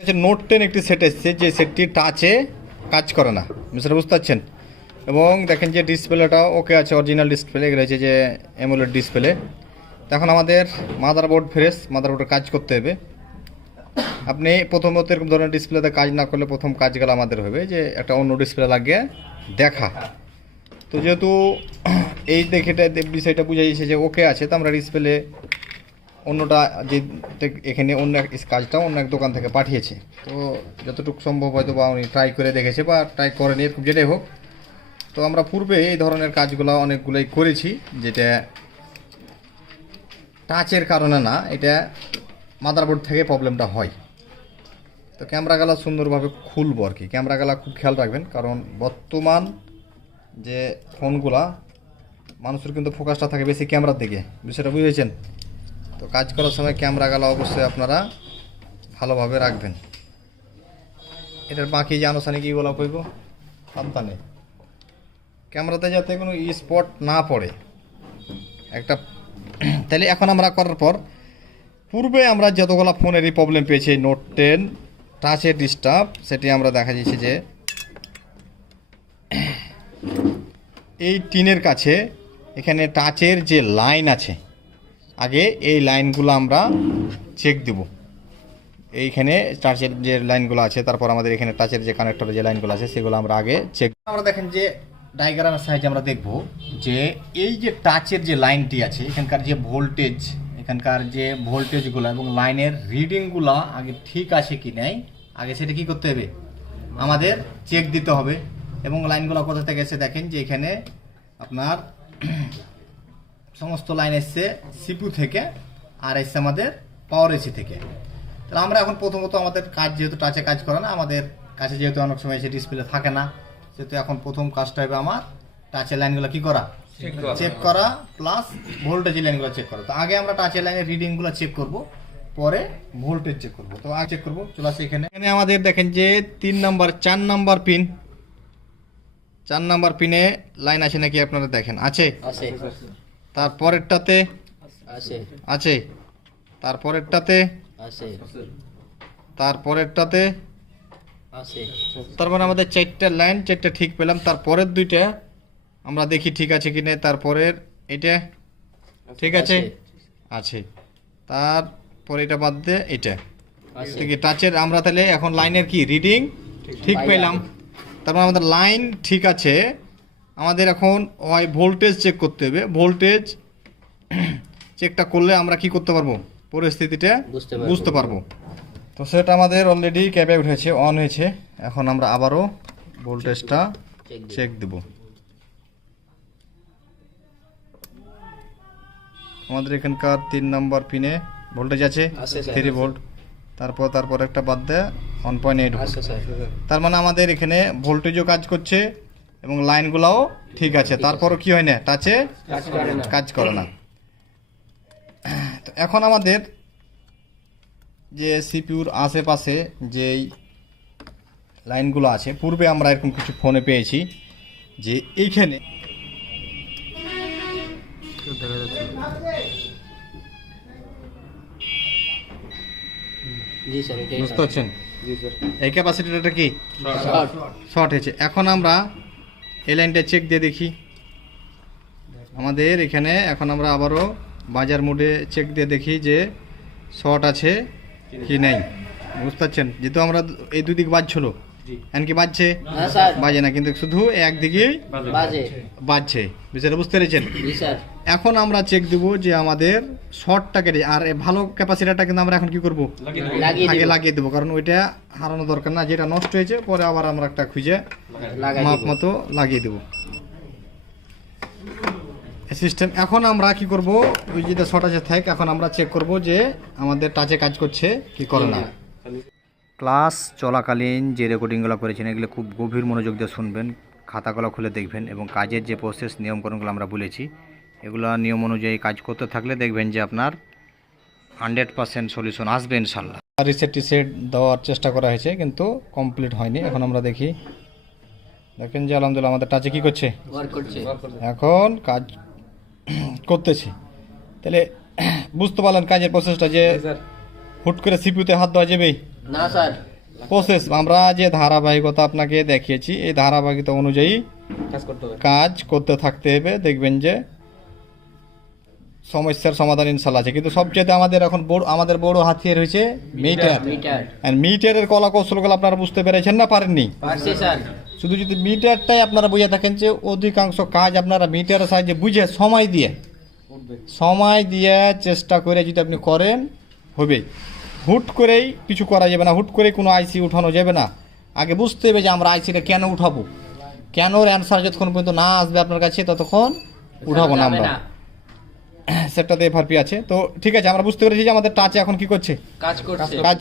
Note 10 একটি set এসেছে, যে সেটটি টাচে কাজ করে না, সেটা বুঝতে পারছেন। এবং দেখেন যে ডিসপ্লেটাও ওকে আছে, অরিজিনাল ডিসপ্লে রয়েছে, যে অ্যামোলেড ডিসপ্লে। এখন আমাদের মাদারবোর্ড ফ্রেশ, মাদারবোর্ডের কাজ করতে হবে। আপনি প্রথমত এরকম ধরনের ডিসপ্লেতে কাজ না করলে প্রথম কাজগুলো আমাদের হবে যে একটা অন্য ডিসপ্লে লাগিয়ে দেখা। তো যেহেতু এই দেখেটা বিষয়টা বুঝা যাচ্ছে যে ওকে আছে, তো আমরা ডিসপ্লে অন্যটা যে এখানে অন্য এক কাজটা অন্য এক দোকান থেকে পাঠিয়েছে। তো যতটুকু সম্ভব হয়তো বা উনি ট্রাই করে দেখেছে বা ট্রাই করেনি, এরকম যেটাই হোক। তো আমরা পূর্বে এই ধরনের কাজগুলো অনেকগুলোই করেছি, যেটা টাচের কারণে না, এটা মাদারবোর্ড থেকে প্রবলেমটা হয়। তো ক্যামেরাগুলো সুন্দরভাবে খুলবো আর কি। ক্যামেরাগুলো খুব খেয়াল রাখবেন, কারণ বর্তমান যে ফোনগুলা মানুষের কিন্তু ফোকাসটা থাকে বেশি ক্যামেরার দিকে, বিষয়টা বুঝেছেন। তো কাজ করার সময় ক্যামেরাগুলো অবশ্যই আপনারা ভালোভাবে রাখবেন। এটার বাকি যে আনুষ্ঠানিক ইগুলো কইব সাবধানে, ক্যামেরাতে যাতে কোনো স্পট না পড়ে একটা। তাহলে এখন আমরা করার পর, পূর্বে আমরা যতগুলো ফোনেরই প্রবলেম পেয়েছি নোট 10 টাচের ডিস্টার্ব, সেটি আমরা দেখা যাচ্ছে যে এই টিনের কাছে এখানে টাচের যে লাইন আছে, আগে এই লাইনগুলো আমরা চেক দেব। এইখানে টাচের যে লাইনগুলো আছে, তারপর আমাদের এখানে টাচের যে কানেক্টরের যে লাইনগুলো আছে সেগুলো আমরা আগে চেক। আমরা দেখেন যে ডায়াগ্রামের সাহায্যে আমরা দেখব যে এই যে টাচের যে লাইনটি আছে, এখানকার যে ভোল্টেজ, এখানকার যে ভোল্টেজগুলো এবং লাইনের রিডিংগুলো আগে ঠিক আছে কি নাই, আগে সেটা কি করতে হবে, আমাদের চেক দিতে হবে। এবং লাইনগুলো কোথা থেকে এসে দেখেন যে এখানে আপনার সমস্ত লাইন এসছে সিপিইউ থেকে, আর এসছে আমাদের পাওয়ার এসি থেকে। তাহলে আমরা এখন প্রথমত আমাদের কাজ যেহেতু টাচে কাজ করে না, আমাদের কাছে যেহেতু অনেক সময় এসে ডিসপ্লে থাকে না, সেহেতু এখন প্রথম কাজটা হবে আমার টাচের লাইনগুলো কি করা, চেক করা, প্লাস ভোল্টেজের লাইনগুলো চেক করা। তো আগে আমরা টাচের লাইনের রিডিংগুলো চেক করব, পরে ভোল্টেজ চেক করব। তো আগে চেক করব, চলে আসে এখানে। এখানে আমাদের দেখেন যে 3 নাম্বার 4 নাম্বার পিন, 4 নাম্বার পিনে লাইন আছে নাকি আপনারা দেখেন, আছে, তারপরেরটাতে আছে, তারপরেরটাতে আছে, তারপরেরটাতে আছে। তার মানে আমাদের 4টা লাইন, 4টা ঠিক পেলাম। তারপরের দুইটা আমরা দেখি ঠিক আছে কিনা। তারপরের এটা ঠিক আছে, আছে। তারপরে এটা বাদ দিয়ে এটা ঠিক টাচের আমরা তাহলে এখন লাইনের কি রিডিং ঠিক পেলাম। তারপর আমাদের লাইন ঠিক আছে। আমাদের এখন হয় ভোল্টেজ চেক করতে হবে। ভোল্টেজ চেকটা করলে আমরা কি করতে পারবো, পরিস্থিতিটা বুঝতে পারবো। তো সেটা আমাদের অলরেডি ক্যাপে উঠেছে, অন হয়েছে। এখন আমরা আবারও ভোল্টেজটা চেক দেব। আমাদের এখানকার 3 নম্বর পিনে ভোল্টেজ আছে 3 ভোল্ট, তারপর একটা বাদ দেয় 1.8 ভোল্ট। তার মানে আমাদের এখানে ভোল্টেজও কাজ করছে এবং লাইনগুলোও ঠিক আছে। তারপরও কি হয় না, টাচে কাজ করে না। তো এখন আমাদের যে সিপিইউর আশেপাশে যেই লাইনগুলো আছে, পূর্বে আমরা এরকম কিছু ফোনে পেয়েছি যে এইখানে বুঝতে পারছেন এই ক্যাপাসিটিটা কি শর্ট হয়েছে। এখন আমরা এই লাইনটা চেক দিয়ে দেখি আমাদের এখানে। এখন আমরা আবারও বাজার মোডে চেক দিয়ে দেখি যে শর্ট আছে কি নেই, বুঝতে পারছেন। যেহেতু আমরা এই দুই দিক বাজছিল, এখন কি বাজছে, বাজে না, কিন্তু শুধু একদিকেই বাজছে, বিষয়টা বুঝতে পেরেছেন। এখন আমরা চেক দিব যে আমাদের শর্টটাকে, আর ভালো ক্যাপাসিটারটা কিন্তু আমরা এখন কি করব, আগে লাগিয়ে দেবো, কারণ ওইটা হারানো দরকার না। যেটা নষ্ট হয়েছে পরে আবার আমরা একটা খুঁজে মাপ মতো লাগিয়ে দেবো সিস্টেম। এখন আমরা কি করব, ওই যেটা শর্ট আছে থাক, এখন আমরা চেক করব যে আমাদের টাচে কাজ করছে কি করে না। ক্লাস চলাকালীন যে রেকর্ডিংগুলো করেছেন এগুলো খুব গভীর মনোযোগ দিয়ে শুনবেন, খাতাগুলো খুলে দেখবেন এবং কাজের যে প্রসেস নিয়মকানুনগুলো আমরা বলেছি এগুলো নিয়ম অনুযায়ী কাজ করতে থাকলে দেখবেন যে আপনার 100% সলিউশন আসবে ইনশাল্লাহ। রিসেট দেওয়ার চেষ্টা করা হয়েছে কিন্তু কমপ্লিট হয়নি। এখন আমরা দেখি, দেখেন যে আলহামদুলিল্লাহ আমাদের টাচে কি করছে, এখন কাজ করতেছে। তাহলে বুঝতে পারলেন কাজের প্রসেসটা, যে হুট করে সিপিইউতে হাত দেওয়া যাবে না স্যার। প্রসেস আমরা যে ধারাবাহিকতা আপনাকে দেখিয়েছি এই ধারাবাহিকতা অনুযায়ী কাজ করতে হবে। কাজ করতে থাকতে হবে, দেখবেন যে সমস্যার সমাধান ইনশাল্লাহ আছে। কিন্তু সবচেয়ে আমাদের বড় হাতিয়ার হয়েছে মিটার। মিটার আর মিটারের কলা কৌশলগুলো আপনারা বুঝতে পেরেছেন না পারেননি? পারছি স্যার। শুধু যদি মিটারটাই আপনারা বুঝে থাকেন যে অধিকাংশ কাজ আপনারা মিটারের সাহায্যে বুঝে সময় দিয়ে চেষ্টা করে যদি আপনি করেন হবে। হুট করেই কিছু করা যাবে না, হুট করে কোনো আইসি উঠানো যাবে না। আগে বুঝতে হবে যে আমরা আইসিটা কেন উঠাবো, কেনর অ্যান্সার যতক্ষণ পর্যন্ত না আসবে আপনার কাছে ততক্ষণ উঠাবো না আমরা। সেটাতে এফআরপি আছে। তো ঠিক আছে, আমরা বুঝতে পেরেছি যে আমাদের টাচে এখন কি করছে, কাজ করছে। কাজ